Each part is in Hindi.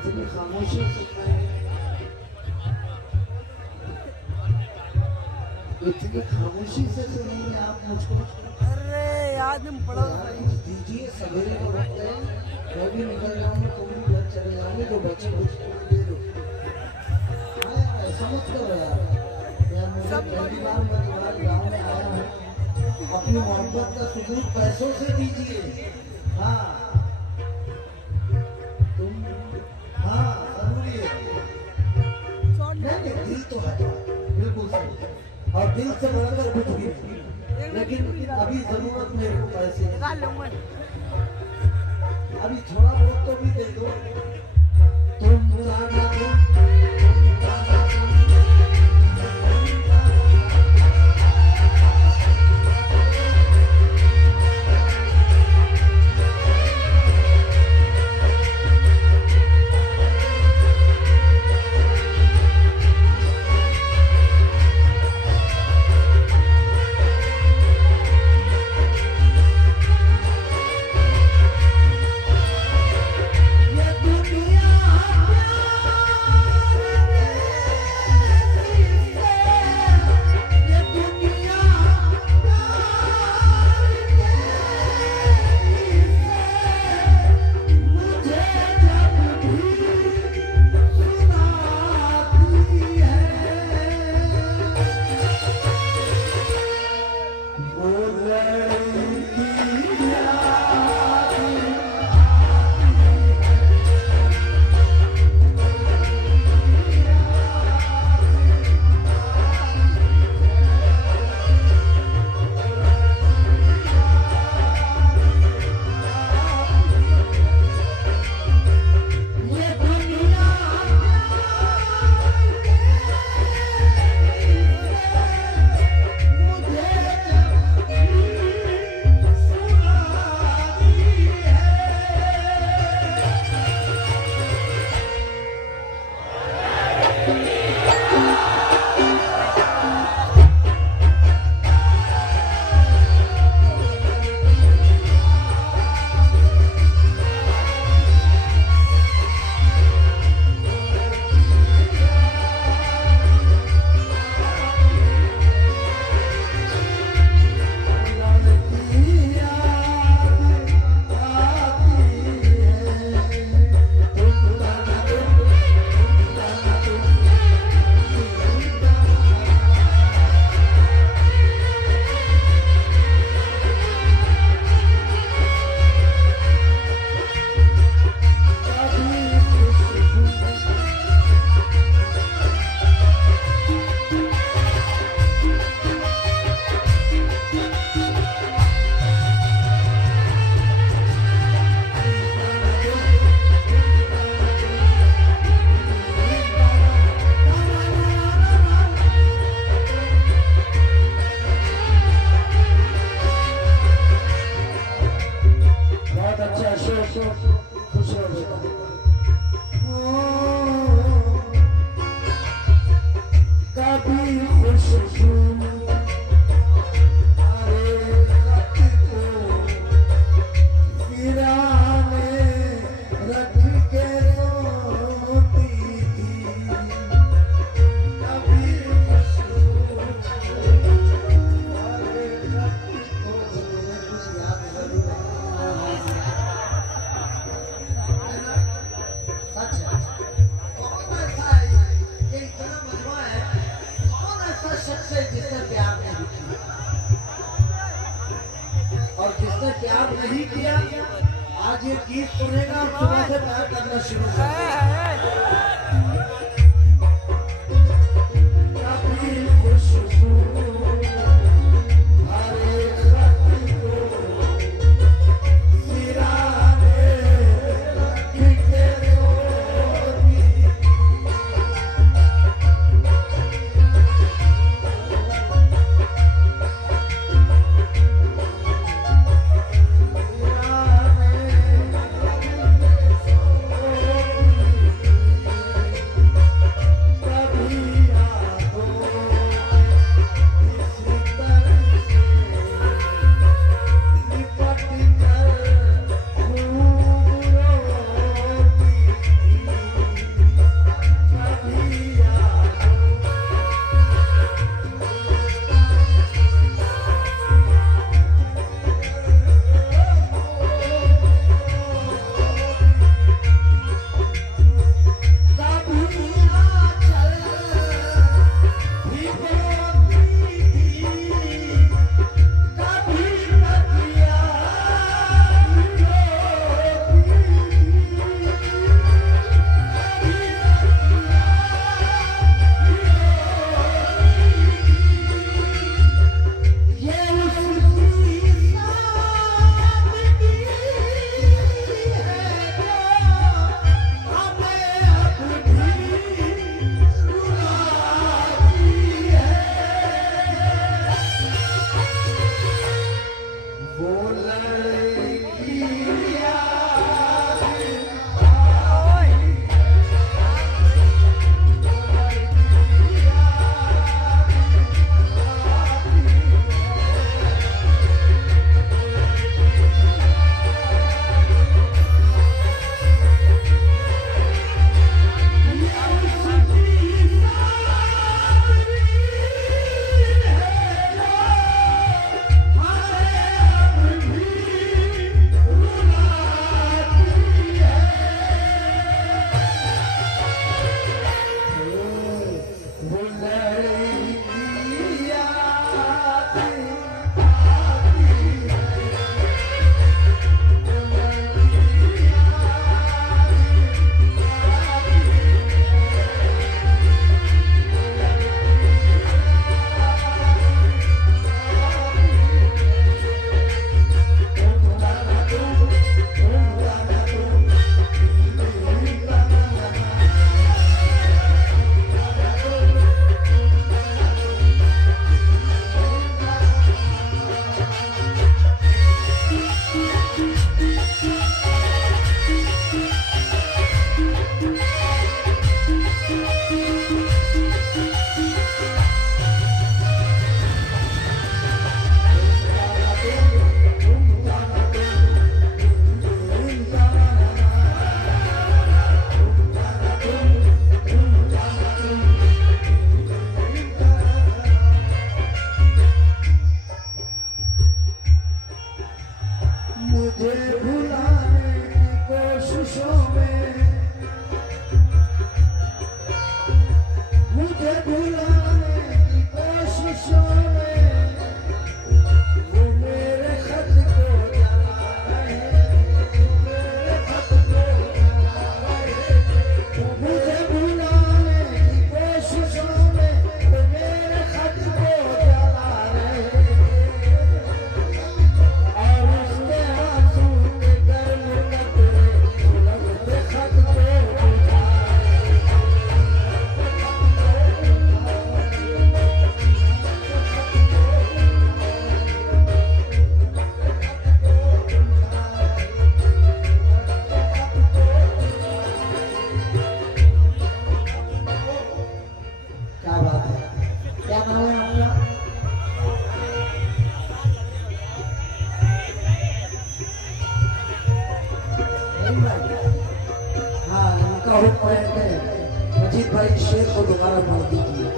इतनी खामोशी से मैं, इतनी खामोशी से सुनेंगे आप मुझको? अरे याद में पड़ा दीजिए, सवेरे का वक्त है, मैं भी निकल जाऊंगा, तुम भी घर चले जाओगे, जो बच्चे मुझको दे दो। हाँ यार, ऐसा मत करो यार मुझे पहली बार मैं तुम्हारे गाँव में आया हूँ, अपनी मोहब्बत का सबूत पैसों से दीजिए। हाँ तुम, हाँ जरूरी है। नहीं दिल तो है, बिल्कुल सही, और दिल से बढ़कर कुछ भी नहीं, लेकिन अभी जरूरत मेरे को पैसे, अभी थोड़ा बहुत तो भी दे दो। तुम जाना प्यार नहीं किया, आज ये गीत सुनेगा, सुबह से प्यार करना शुरू कर देगा। का हुक्म है कि मजीद भाई शेर को दोबारा पढ़ दीजिए।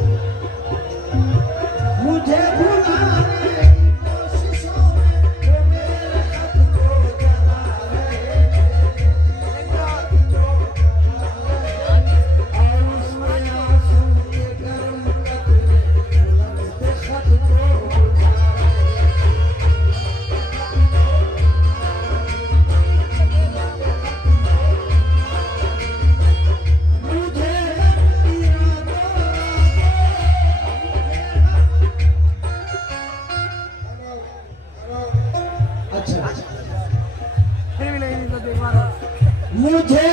मुझे भुलाने की कोशिशों में वो मेरे खत को जला रहे और उसमें आंसू के गर्म कतरे उलटते खत को बुझा फिर भी नहीं तो देख रहा मुझे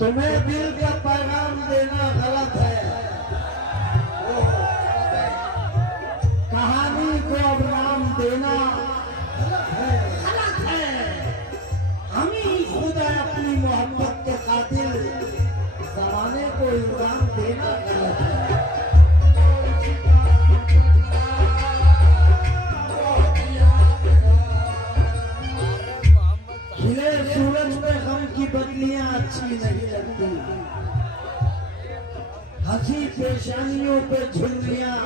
तुम्हें दिल का पैगाम देना गलत है, कहानी को अब नाम देना गलत है। हम ही खुद है अपनी मोहब्बत के कातिल, जमाने को इल्जाम देना गलत है। खिले सूरज में गम की बदलियां अच्छी नहीं लगती, हंसी पेशानियों पे झुर्रियां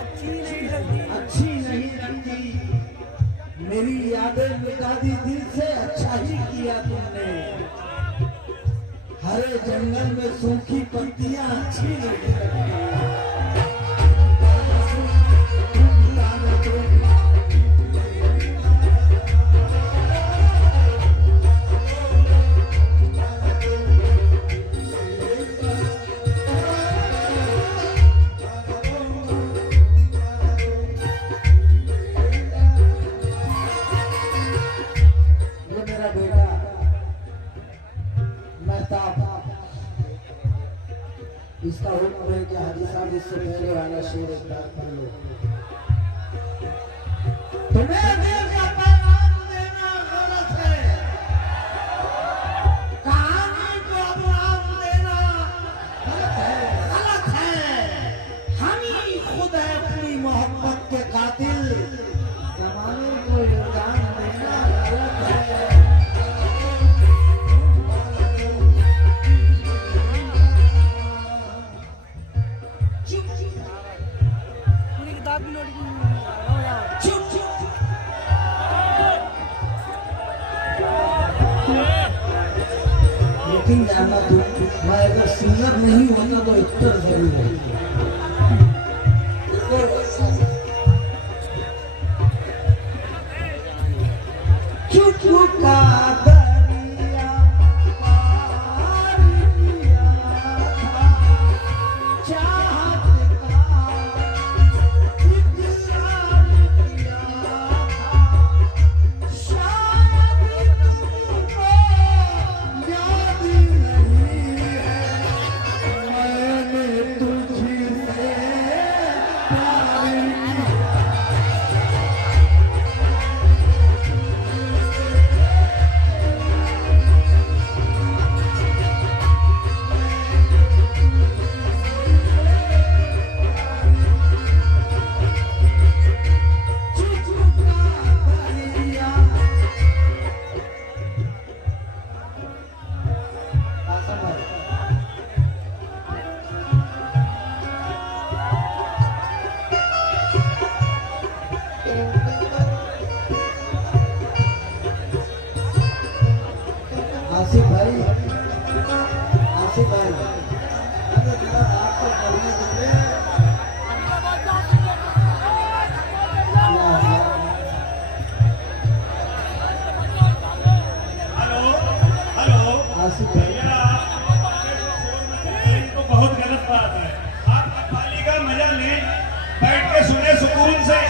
अच्छी नहीं लगती। मेरी यादें मिटा दी दिल से, अच्छा ही किया तुमने। हरे जंगल में सूखी पत्तियां अच्छी नहीं लगती। इसका हुक्म है कि हाजी साहब इससे पहले वाला शेर एक बार पढ़ लो। तुम्हें दिल का पैगाम देना गलत है, कहानी को अब नाम देना गलत है। हम ही खुद है अपनी मोहब्बत के कातिल, जमाने को इल्जाम देना गलत है। पूरी किताब की नोट लेकिन जानना तू, मैं अगर सिंगर नहीं होता तो इतना जरूर है। चुप का दरिया पार किया था, चाहत का इकरार किया था। शायद तुमको याद नहीं है, मैंने तुझसे प्यार किया। आसिफ भाई, आसिफ भाई, अरे जरा आपको पढ़ने दीजिए। भैया तो बहुत गलत बात है। आप कव्वाली का मजा लें, बैठ के सुने सुकून से।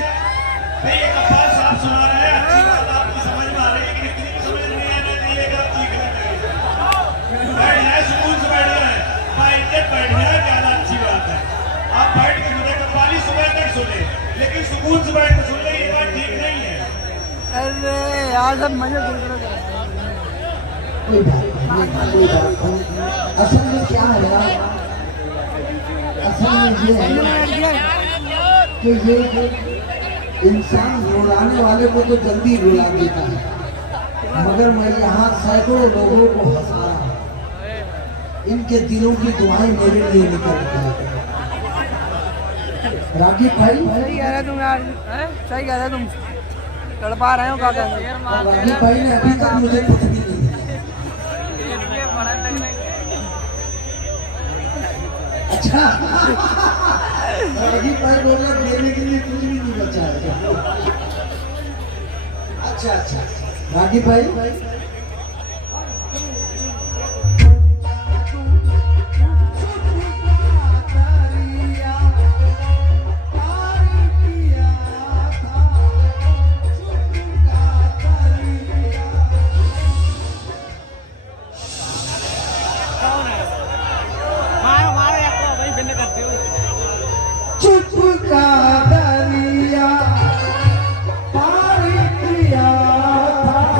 भाई ये कव्वाल साहब सुना रहे हैं, अच्छी बात आपको समझ में आ रही है, लेकिन इतनी भी समझ नहीं आना चाहिए कि आप चीखने लगे। बैठ जाए, सुकून से बैठ जाए, बाइज्जत बैठ जाए, ज्यादा अच्छी बात है। आप बैठ के सुने, कव्वाली सुबह तक सुने, लेकिन सुकून से बैठ के सुन ले, ये बात ठीक नहीं है। अरे यार सब मजे दूसरे का कोई बात नहीं, कोई बात नहीं। असल में क्या है यार, असल में ये है कि ये इंसान रुलाने वाले को तो जल्दी रुला देता है, मगर मैं यहाँ सैकड़ों लोगों को हंसा रहा हूँ। इनके दिलों की दुआएं मेरे लिए निकलती हैं। रागी भाई, सही कह रहे तुम यार, सही कह रहे तुम, तड़पा रहे हो क्या कर रहे हो? रागी भाई ने अभी तक मुझे कुछ भी नहीं दिया। अच्छा रागी भाई बोला देने के लिए कुछ भी नहीं बचा है। अच्छा अच्छा रागी भाई, चुप का दरिया पार किया था।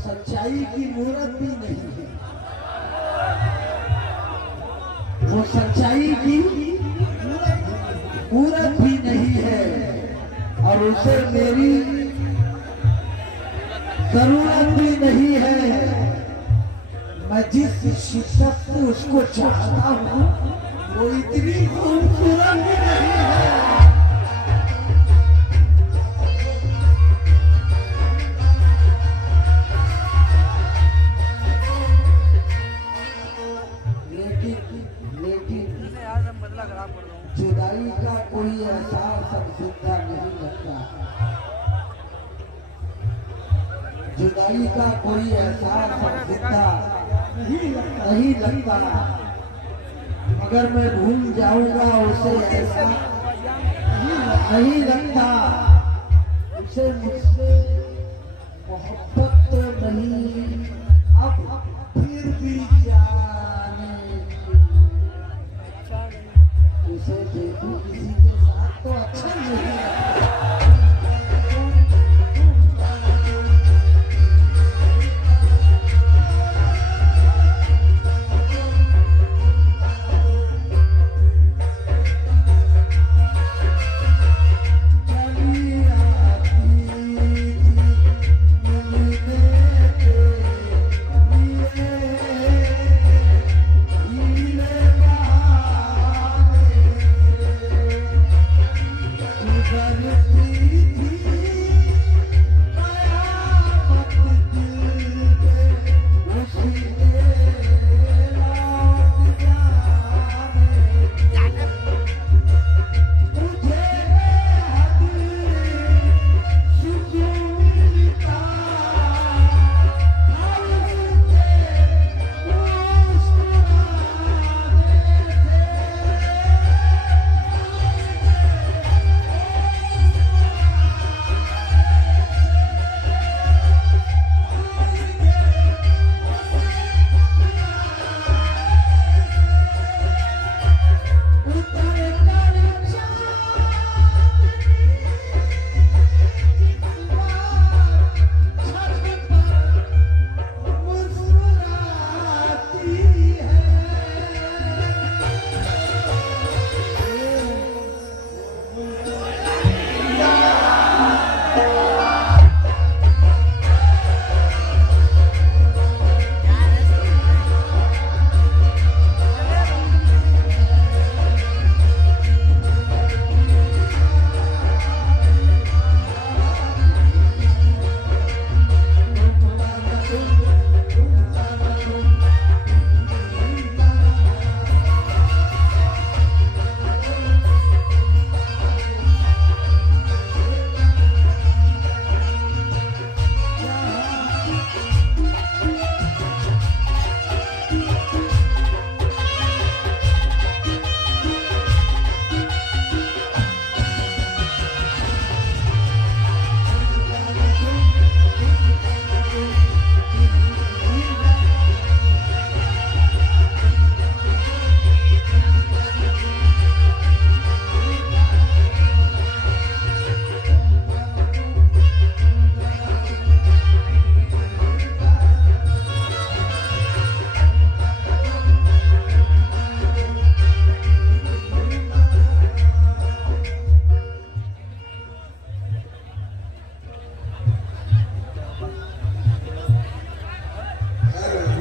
सच्चाई की मूरत भी नहीं है, वो सच्चाई की मूरत भी नहीं है, और उसे मेरी जरूरत भी नहीं है। मैं जिस शिद्दत से उसको चाहता हूँ वो इतनी खूबसूरत भी नहीं है। जुदाई का कोई एहसास अब जिंदा नहीं लगता, जुदाई का कोई एहसास अब जिंदा नहीं लगता, मगर मैं भूल जाऊंगा उसे ऐसा नहीं लगता। उसे मुझसे मोहब्बत तो नहीं, अब फिर भी जाने उसे देखूं किसी के साथ तो अच्छा नहीं लगता।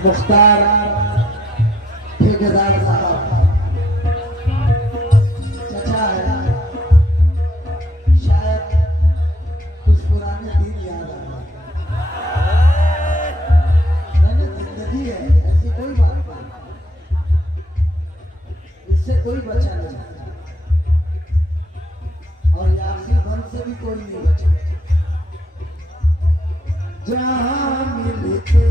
मुख्तार ठेकेदार साहब चचा है, शायद कुछ पुराने दिन याद आए। मैंने जिंदगी है, ऐसी कोई बात नहीं, इससे कोई बचा नहीं और यासी बन से भी कोई नहीं बचा। जहाँ मिलते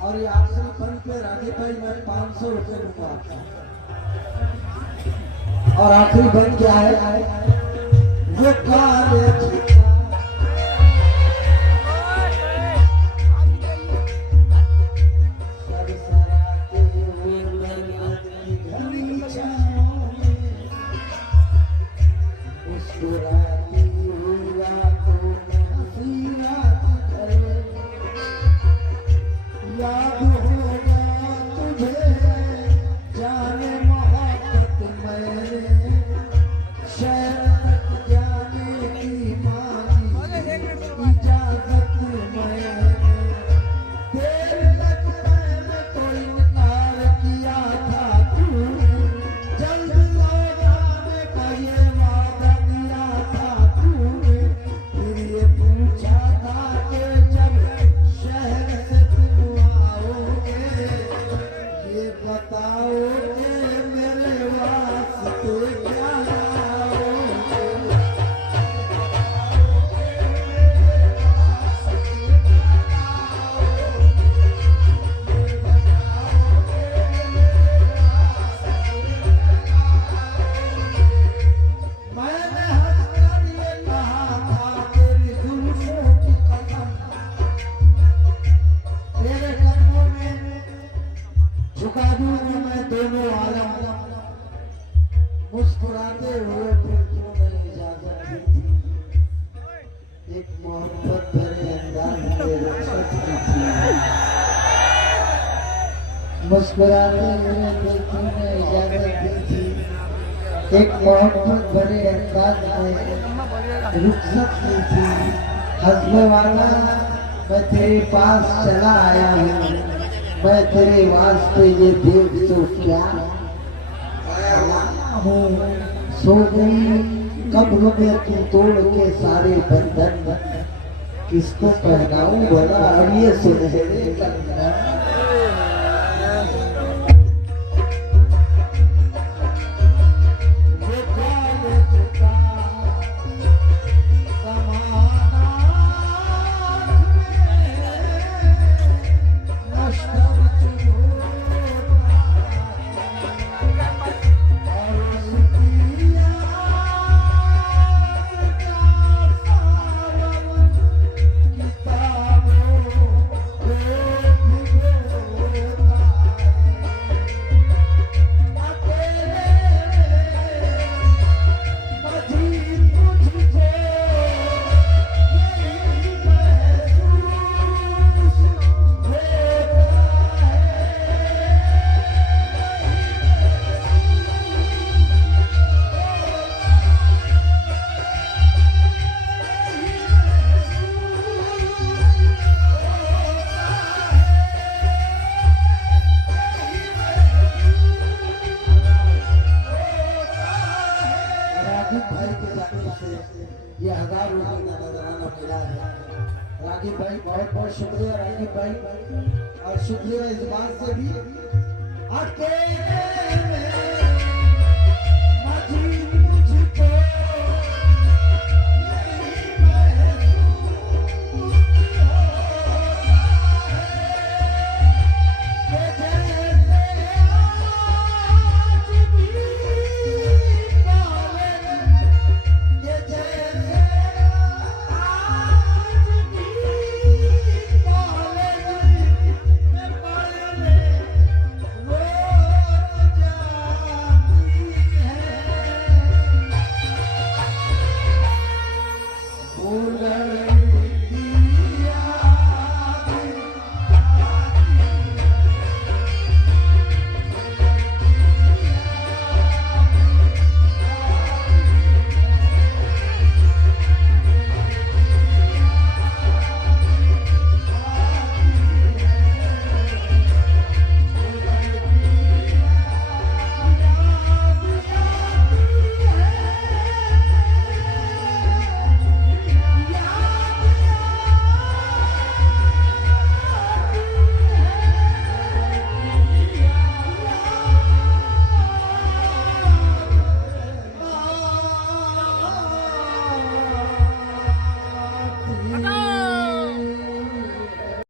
और ये आखिरी फंड पे राजीव भाई मैं 500 रुपये दूंगा आपको। और आखिरी फंड क्या है? वो काले मुस्कुराते हुए फिरतों में इजाजत दी थी, एक मोहब्बत भरे अंदाज में रुखसत की थी। मुस्कुराते हुए फिरतों में इजाजत दी थी, एक मोहब्बत भरे अंदाज में रुखसत की थी। हंसने वाला मैं तेरे पास चला आया हूँ, मैं तेरे वास्ते ये देख तो क्या आया हूँ। सो गई कब में तू तोड़ के सारे बंधन, किसको पहनाऊं भला अब ये सुनहरे कंगन। ये 1000 रुपए का नजराना मिला है। राघी भाई बहुत बहुत शुक्रिया राघी भाई, और शुक्रिया इस बात से भी अकेले में